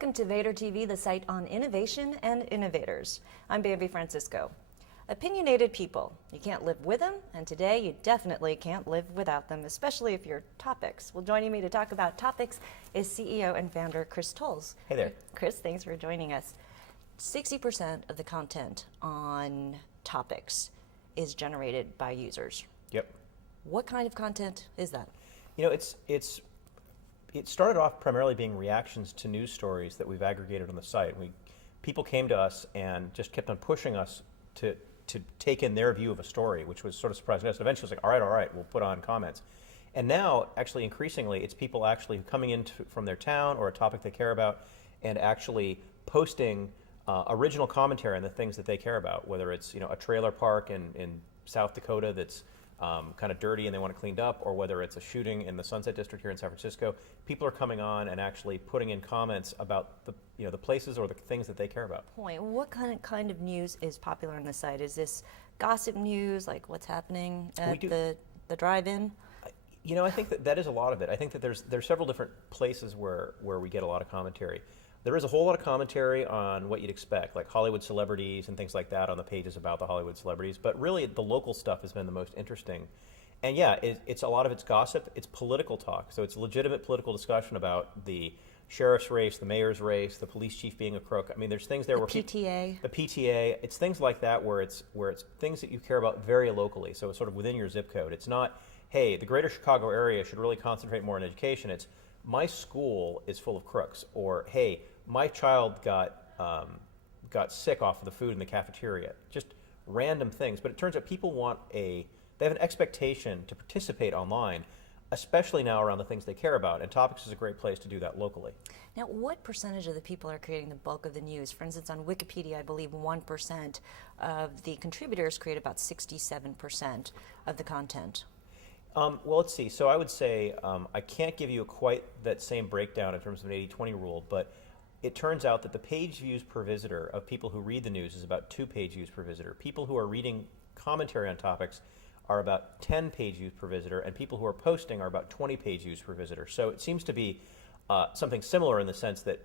Welcome to Vader TV, the site on innovation and innovators. I'm Bambi Francisco. Opinionated people. You can't live with them, and today you definitely can't live without them, especially if you're Topix. Well, joining me to talk about Topix is CEO and founder Chris Tolles. Hey there. Chris, thanks for joining us. 60% of the content on Topix is generated by users. Yep. What kind of content is that? You know, it started off primarily being reactions to news stories that we've aggregated on the site. People came to us and just kept on pushing us to take in their view of a story, which was sort of surprising us. Eventually, it was like, all right, we'll put on comments. And now, actually, increasingly, it's people actually coming in from their town or a topic they care about and actually posting original commentary on the things that they care about, whether it's a trailer park in South Dakota that's kind of dirty and they want it cleaned up, or whether it's a shooting in the Sunset District here in San Francisco. People are coming on and actually putting in comments about the places or the things that they care about. What kind of news is popular on the site? Is this gossip news, like what's happening at the drive-in? I think that is a lot of it. I think that there's several different places where we get a lot of commentary. There is a whole lot of commentary on what you'd expect, like Hollywood celebrities and things like that on the pages about the Hollywood celebrities. But really, the local stuff has been the most interesting. And yeah, it's a lot of it's gossip. It's political talk. So it's legitimate political discussion about the sheriff's race, the mayor's race, the police chief being a crook. I mean, there's things there where PTA. The PTA. It's things like that where it's things that you care about very locally. So it's sort of within your zip code. It's not, hey, the greater Chicago area should really concentrate more on education. It's my school is full of crooks, or hey, my child got sick off of the food in the cafeteria. Just random things. But it turns out people they have an expectation to participate online, especially now around the things they care about. And Topix is a great place to do that locally. Now, what percentage of the people are creating the bulk of the news? For instance, on Wikipedia, I believe 1% of the contributors create about 67% of the content. Well, let's see. So I would say I can't give you quite that same breakdown in terms of an 80-20 rule, but it turns out that the page views per visitor of people who read the news is about 2 page views per visitor. People who are reading commentary on topics are about 10 page views per visitor, and people who are posting are about 20 page views per visitor. So it seems to be something similar in the sense that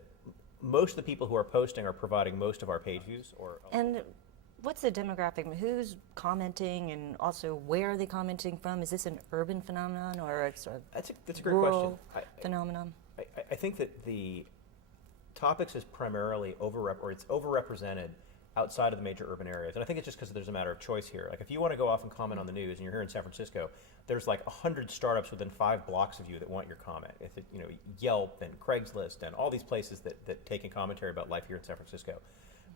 most of the people who are posting are providing most of our page views. And what's the demographic? Who's commenting, and also where are they commenting from? Is this an urban phenomenon or a sort of that's a great rural question. phenomenon? I think that the Topix is primarily overrepresented outside of the major urban areas. And I think it's just because there's a matter of choice here. Like if you want to go off and comment on the news and you're here in San Francisco, there's like 100 startups within 5 blocks of you that want your comment. Yelp and Craigslist and all these places that take in commentary about life here in San Francisco.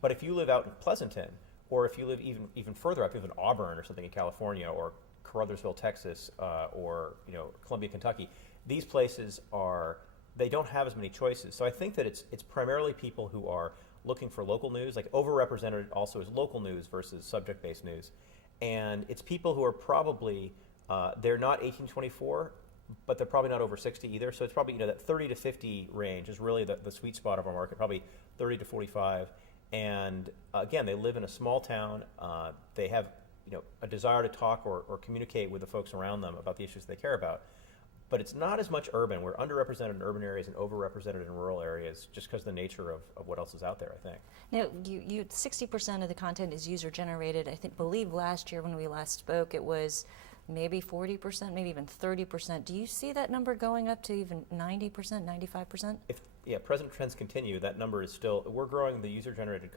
But if you live out in Pleasanton, or if you live even further up, you live in Auburn or something in California, or Caruthersville, Texas, or Columbia, Kentucky, these places they don't have as many choices. So I think that it's primarily people who are looking for local news, like overrepresented also as local news versus subject-based news. And it's people who are probably, they're not 18-24, but they're probably not over 60 either. So it's probably, that 30 to 50 range is really the sweet spot of our market, probably 30 to 45. And again, they live in a small town. They have, a desire to talk or communicate with the folks around them about the issues they care about. But it's not as much urban. We're underrepresented in urban areas and overrepresented in rural areas just because of the nature of what else is out there, I think. Now, you 60% of the content is user-generated. I believe last year when we last spoke, it was maybe 40%, maybe even 30%. Do you see that number going up to even 90%, 95%? If present trends continue, that number is still, we're growing the user-generated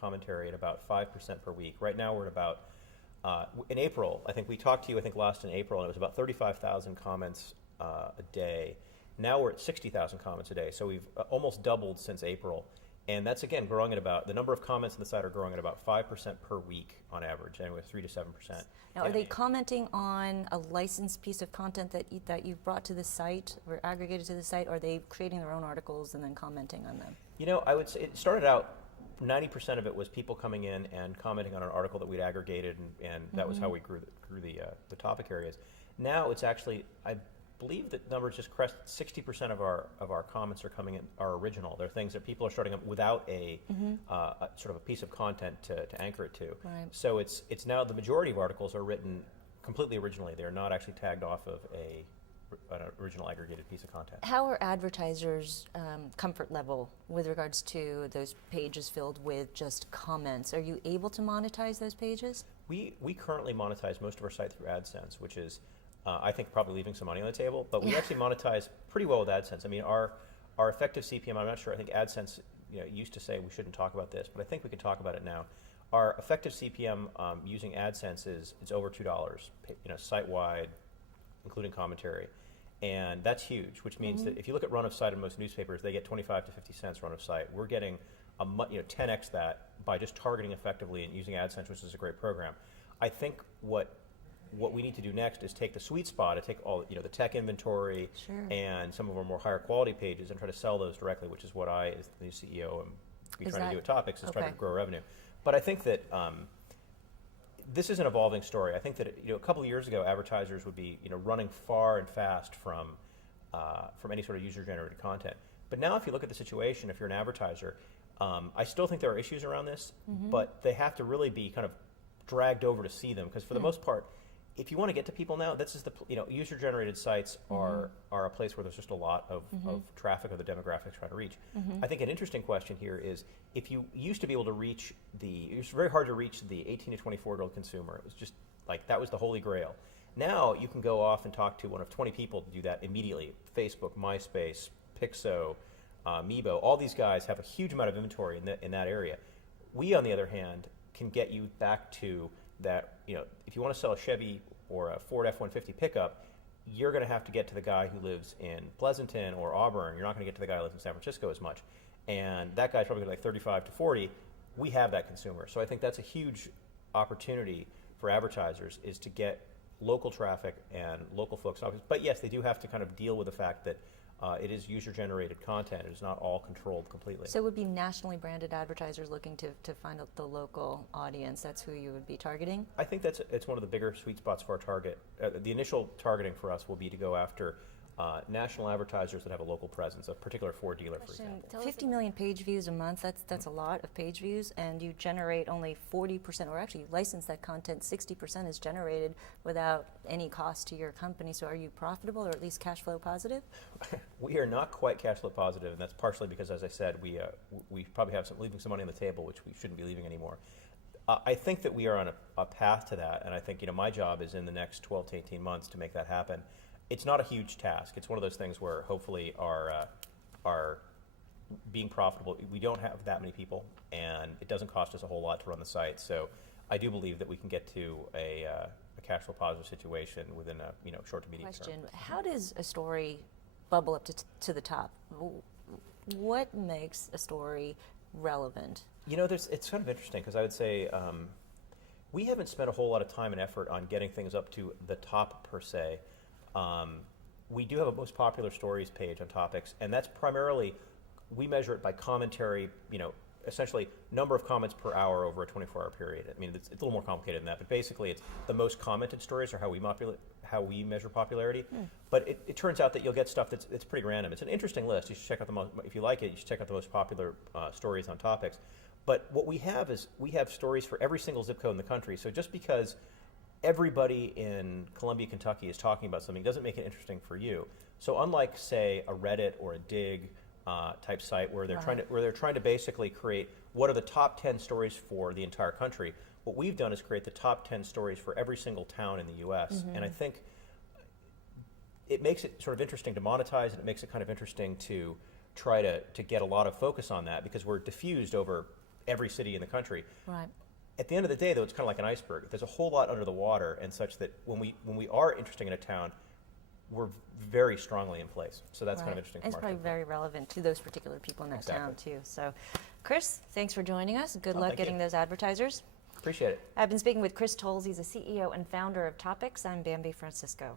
commentary at about 5% per week. Right now we're at about, in April, I think we talked to you, last in April, and it was about 35,000 comments a day. Now we're at 60,000 comments a day, so we've almost doubled since April. And that's, again, growing at about, the number of comments on the site are growing at about 5% per week on average, anyway, 3 to 7%. Now, are they commenting on a licensed piece of content that you've brought to the site or aggregated to the site, or are they creating their own articles and then commenting on them? I would say it started out, 90% of it was people coming in and commenting on an article that we'd aggregated, and that was how we grew the topic areas. Now it's actually, I believe that numbers just crest 60% of our comments are coming in are original. They're things that people are starting up without a sort of a piece of content to anchor it to. Right. So it's now the majority of articles are written completely originally. They're not actually tagged off of an original aggregated piece of content. How are advertisers' comfort level with regards to those pages filled with just comments? Are you able to monetize those pages? We currently monetize most of our site through AdSense, which is, I think, probably leaving some money on the table. But we actually monetize pretty well with AdSense. I mean, our effective CPM, I'm not sure. I think AdSense used to say we shouldn't talk about this, but I think we can talk about it now. Our effective CPM using AdSense is over $2, site-wide, including commentary. And that's huge, which means that if you look at run of site in most newspapers, they get 25 to 50 cents run of site. We're getting 10x that by just targeting effectively and using AdSense, which is a great program. I think what we need to do next is take the sweet spot and take all the tech inventory and some of our more higher quality pages and try to sell those directly, which is what I, as the new CEO, am trying to do at Topix, is try to grow revenue. But I think that this is an evolving story. I think that a couple of years ago, advertisers would be running far and fast from any sort of user-generated content. But now, if you look at the situation, if you're an advertiser, I still think there are issues around this, but they have to really be kind of dragged over to see them, because for the most part, if you want to get to people now, this is the user-generated sites are a place where there's just a lot of traffic of the demographics trying to reach. I think an interesting question here is, if you used to be able to reach it was very hard to reach the 18 to 24-year-old consumer. It was just like that was the holy grail. Now you can go off and talk to one of 20 people to do that immediately. Facebook, MySpace, Pixo, Meebo, all these guys have a huge amount of inventory in that area. We, on the other hand, can get you back to that. If you want to sell a Chevy or a Ford F-150 pickup, you're going to have to get to the guy who lives in Pleasanton or Auburn. You're not going to get to the guy who lives in San Francisco as much. And that guy's probably like 35 to 40. We have that consumer. So I think that's a huge opportunity for advertisers, is to get local traffic and local folks. But yes, they do have to kind of deal with the fact that it is user-generated content. It is not all controlled completely. So it would be nationally branded advertisers looking to find out the local audience. That's who you would be targeting? I think it's one of the bigger sweet spots for our target. The initial targeting for us will be to go after national advertisers that have a local presence, a particular Ford dealer, for example. 50 million page views a month, that's a lot of page views, and you generate only 40%, or actually you license that content, 60% is generated without any cost to your company. So are you profitable, or at least cash flow positive? We are not quite cash flow positive, and that's partially because, as I said, we probably have leaving some money on the table, which we shouldn't be leaving anymore. I think that we are on a path to that, and I think my job is in the next 12 to 18 months to make that happen. It's not a huge task. It's one of those things where hopefully our being profitable, we don't have that many people, and it doesn't cost us a whole lot to run the site. So I do believe that we can get to a cash flow positive situation within a short to medium term. How does a story bubble up to the top? What makes a story relevant? It's kind of interesting, because I would say we haven't spent a whole lot of time and effort on getting things up to the top per se. We do have a most popular stories page on Topix, and that's primarily, we measure it by commentary, essentially number of comments per hour over a 24-hour period. I mean, it's a little more complicated than that, but basically it's the most commented stories are how we measure popularity. But it turns out that you'll get stuff that's pretty random. It's an interesting list. You should check out if you like it, you should check out the most popular stories on Topix. But what we have is we have stories for every single zip code in the country. So just because everybody in Columbia, Kentucky is talking about something doesn't make it interesting for you. So unlike, say, a Reddit or a Dig type site where they're trying to basically create what are the top 10 stories for the entire country, what we've done is create the top 10 stories for every single town in the U.S. And I think it makes it sort of interesting to monetize, and it makes it kind of interesting to try to get a lot of focus on that, because we're diffused over every city in the country. Right. At the end of the day, though, it's kind of like an iceberg. There's a whole lot under the water, and such that when we are interesting in a town, we're very strongly in place. So that's kind of interesting. And it's probably very relevant to those particular people in that town, too. So, Chris, thanks for joining us. Good luck getting those advertisers. Appreciate it. I've been speaking with Chris Tolles. He's the CEO and founder of Topix. I'm Bambi Francisco.